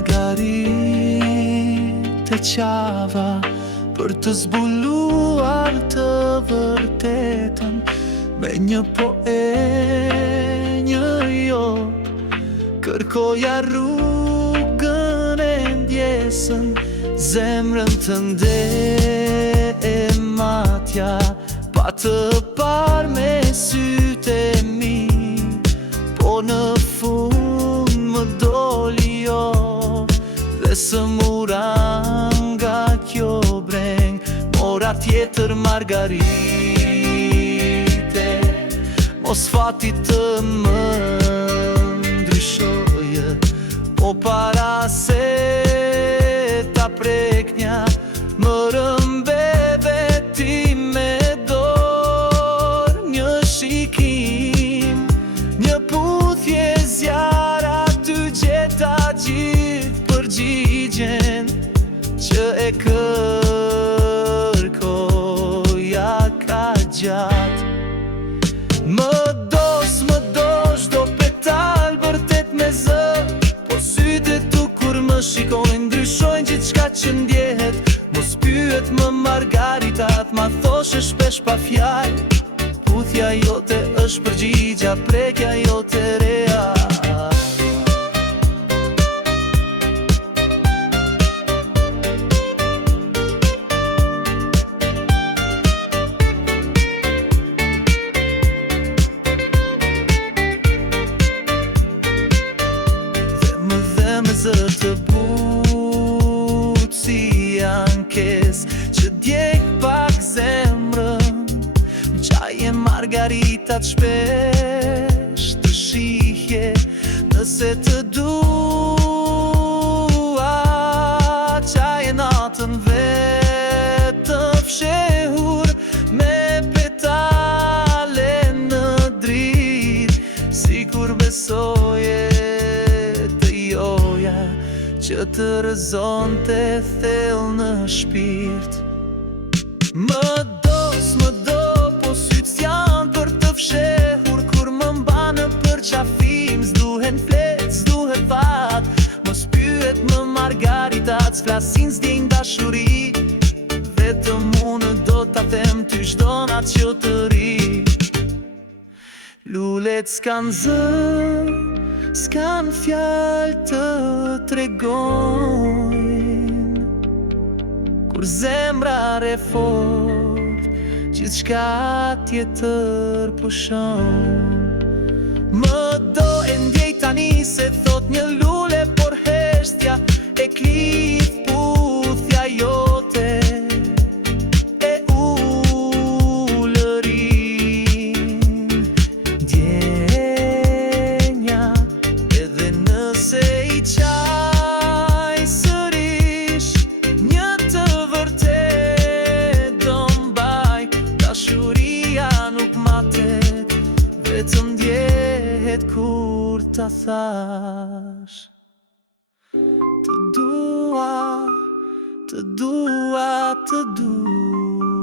margarit e qava për të zbuluar të vërtetën me një po e një jo. Kërkoja rrugën e ndjesën, zemrën të nde e matja, pa të par me sytë e mi, po në fund më doli jo. Dhe së mura nga kjo breng, mora tjetër margarite, mos fati të më ndryshoje, po para se ta preknja, më rëmbeve ti me dorë. Një shikim, një puthje zjara, ty gjeta gjithë përgjigjen që e kërkoja ka gjatë. Më dosh do petal vërtet me zë, po sytë tu kur më shikojnë ndryshojnë gjithë shka që ndjehet. Mos pyet më margaritat, ma thoshe shpesh pa fjall, puthja jote është përgjigja, prekja jote rea. Me zë të butë si ankes që djek pak zemrën, qaje margaritat shpesh të shihje. Nëse të dua qaje natën vetë fshehur, me petale në drit, si kur besoje që të rëzonte thellë në shpirt. Më do, po sytë s'janë për të fshehur, kur më mbanë për qafim, s'duhen flet, s'duhet fat. Mos pyet më margaritat, s'flasin s'djejnë dashuri, vetëm unë do t'a them ty çdo natë që të ri. Lulet s'kan zë, s'kan fjallë të tregojnë, kur zemra re fort, gjithë shka tjetër pushon. Më do e ndjej tani se thot një lule, por heshtja e klith puthja jote e ullërin. Se i qaj sërish, një të vërtet do mbaj, dashuria nuk matet, vetëm ndjehet kur ta thash. Të dua, të dua, të dua.